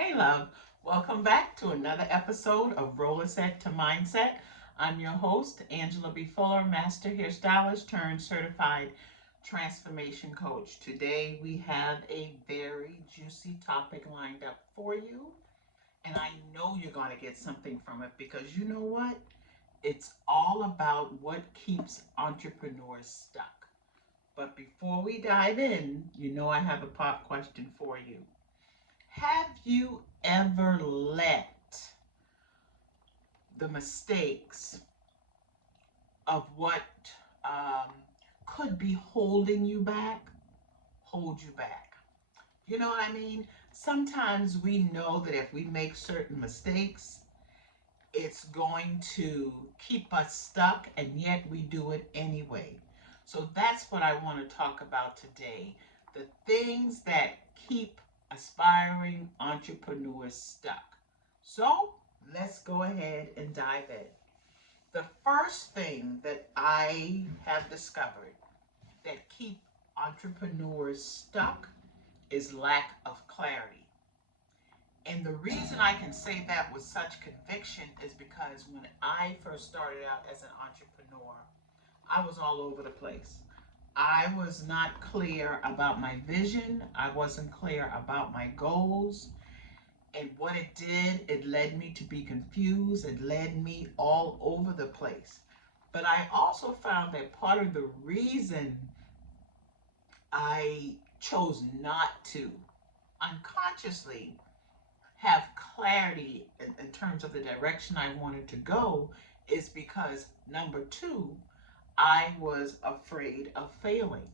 Hey, love. Welcome back to another episode of Rollerset to Mindset. I'm your host, Angela B. Fuller, Master Hairstylist turned Certified Transformation Coach. Today, we have a very juicy topic lined up for you, and I know you're going to get something from it because you know what? It's all about what keeps entrepreneurs stuck. But before we dive in, you know I have a pop question for you. Have you ever let the mistakes of what um, could be holding you back hold you back? You know what I mean? Sometimes we know that if we make certain mistakes, it's going to keep us stuck, and yet we do it anyway. So that's what I want to talk about today, the things that keep aspiring entrepreneurs stuck. So let's go ahead and dive in. The first thing that I have discovered that keep entrepreneurs stuck is lack of clarity. And the reason I can say that with such conviction is because when I first started out as an entrepreneur, I was all over the place. I was not clear about my vision. I wasn't clear about my goals. And what it did, it led me to be confused. It led me all over the place. But I also found that part of the reason I chose not to unconsciously have clarity in terms of the direction I wanted to go is because number two, I was afraid of failing.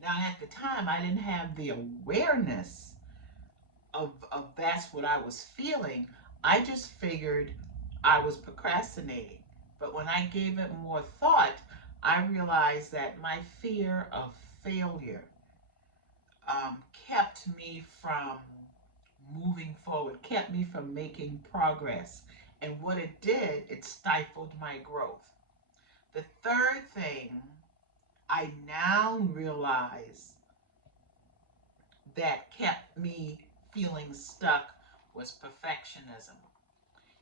Now, at the time, I didn't have the awareness of that's what I was feeling. I just figured I was procrastinating. But when I gave it more thought, I realized that my fear of failure kept me from moving forward, kept me from making progress. And what it did, it stifled my growth. The third thing I now realize that kept me feeling stuck was perfectionism.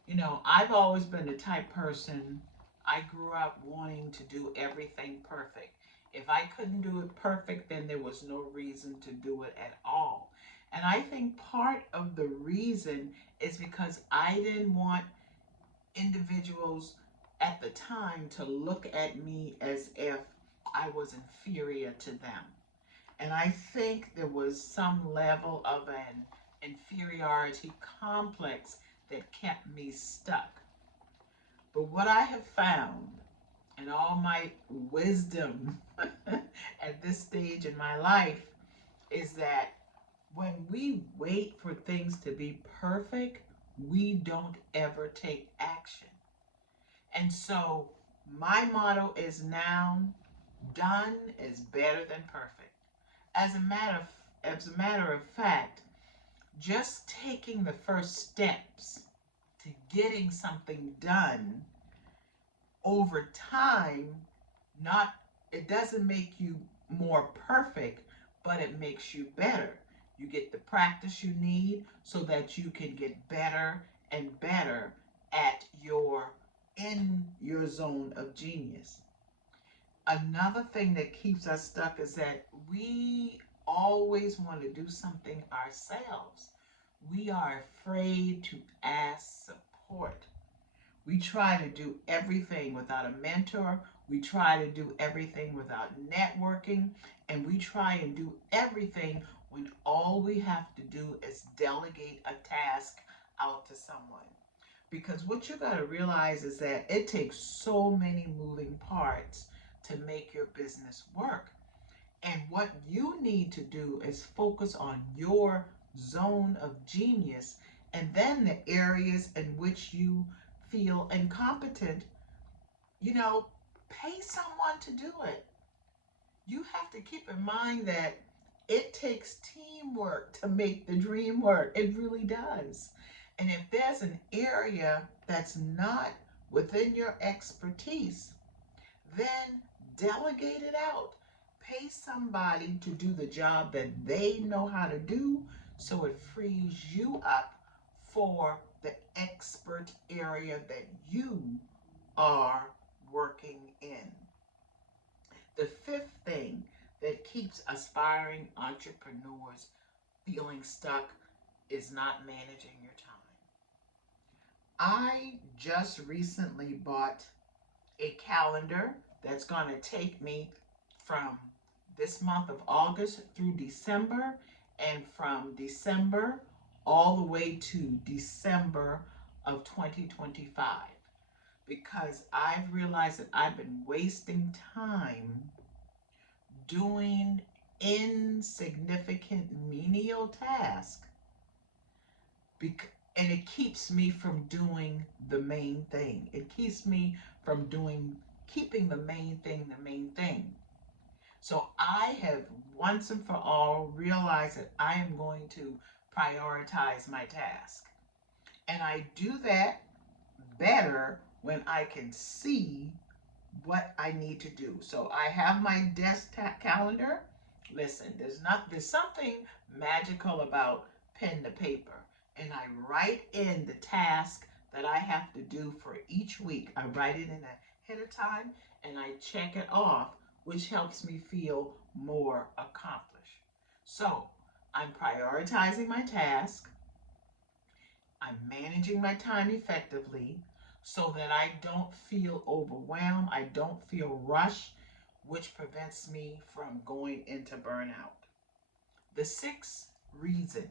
You know, I've always been the type person, I grew up wanting to do everything perfect. If I couldn't do it perfect, then there was no reason to do it at all. And I think part of the reason is because I didn't want individuals at the time to look at me as if I was inferior to them. And I think there was some level of an inferiority complex that kept me stuck. But what I have found in all my wisdom at this stage in my life is that when we wait for things to be perfect, we don't ever take action. And so my motto is now done is better than perfect. As a matter of, as a matter of fact, just taking the first steps to getting something done over time, not it doesn't make you more perfect, but it makes you better. You get the practice you need so that you can get better and better at your in your zone of genius. Another thing that keeps us stuck is that we always want to do something ourselves. We are afraid to ask support. We try to do everything without a mentor. We try to do everything without networking. And we try and do everything when all we have to do is delegate a task out to someone. Because what you got to realize is that it takes so many moving parts to make your business work. And what you need to do is focus on your zone of genius and then the areas in which you feel incompetent, you know, pay someone to do it. You have to keep in mind that it takes teamwork to make the dream work. It really does. And if there's an area that's not within your expertise, then delegate it out. Pay somebody to do the job that they know how to do so it frees you up for the expert area that you are working in. The fifth thing that keeps aspiring entrepreneurs feeling stuck is not managing your time. I just recently bought a calendar that's going to take me from this month of August through December, and from December all the way to December of 2025, because I've realized that I've been wasting time doing insignificant menial tasks, and it keeps me from doing the main thing. It keeps me from keeping the main thing the main thing. So I have once and for all realized that I am going to prioritize my task. And I do that better when I can see what I need to do. So I have my desktop calendar. Listen, there's something magical about pen to paper. And I write in the task that I have to do for each week. I write it in ahead of time and I check it off, which helps me feel more accomplished. So I'm prioritizing my task. I'm managing my time effectively so that I don't feel overwhelmed, I don't feel rushed, which prevents me from going into burnout. The sixth reason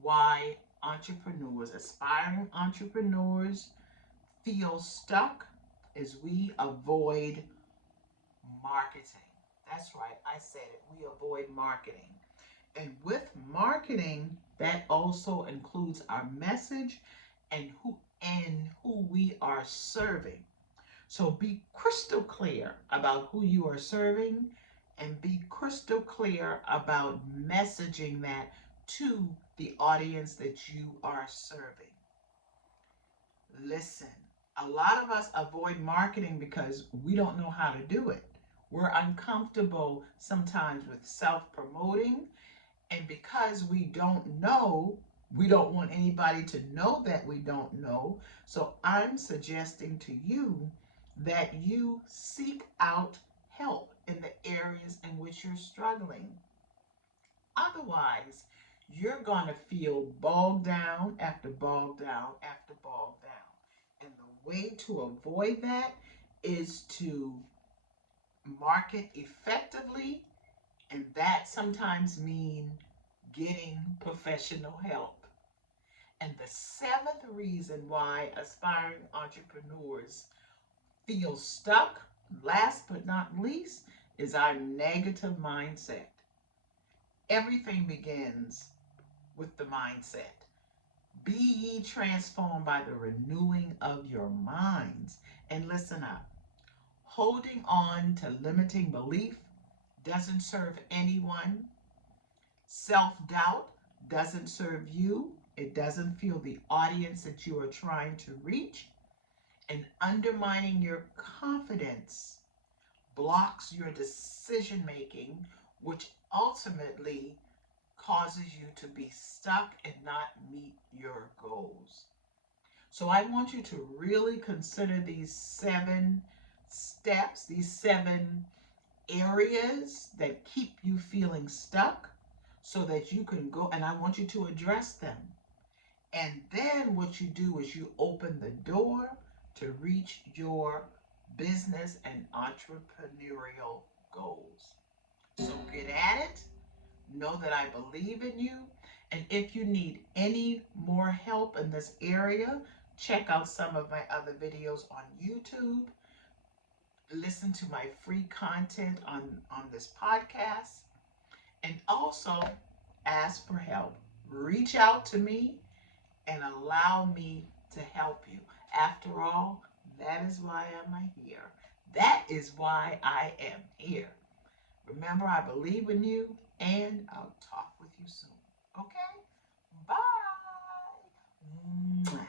why aspiring entrepreneurs, feel stuck is we avoid marketing. That's right, I said it. We avoid marketing. And with marketing, that also includes our message and who we are serving. So be crystal clear about who you are serving and be crystal clear about messaging that to the audience that you are serving. Listen, a lot of us avoid marketing because we don't know how to do it. We're uncomfortable sometimes with self promoting, and because we don't know, we don't want anybody to know that we don't know. So I'm suggesting to you that you seek out help in the areas in which you're struggling. Otherwise, you're going to feel bogged down after bogged down after bogged down. And the way to avoid that is to market effectively, and that sometimes means getting professional help. And the seventh reason why aspiring entrepreneurs feel stuck, last but not least, is our negative mindset. Everything begins with the mindset. Be ye transformed by the renewing of your minds. And listen up. Holding on to limiting belief doesn't serve anyone. Self-doubt doesn't serve you. It doesn't feel the audience that you are trying to reach. And undermining your confidence blocks your decision making, which ultimately causes you to be stuck and not meet your goals. So I want you to really consider these 7 steps, these 7 areas that keep you feeling stuck, so that you can go, and I want you to address them. And then what you do is you open the door to reach your business and entrepreneurial goals. So get at it. Know that I believe in you. And if you need any more help in this area, check out some of my other videos on YouTube. Listen to my free content on this podcast. And also ask for help. Reach out to me and allow me to help you. After all, that is why I'm here. That is why I am here. Remember, I believe in you, and I'll talk with you soon. Okay? Bye. Mwah.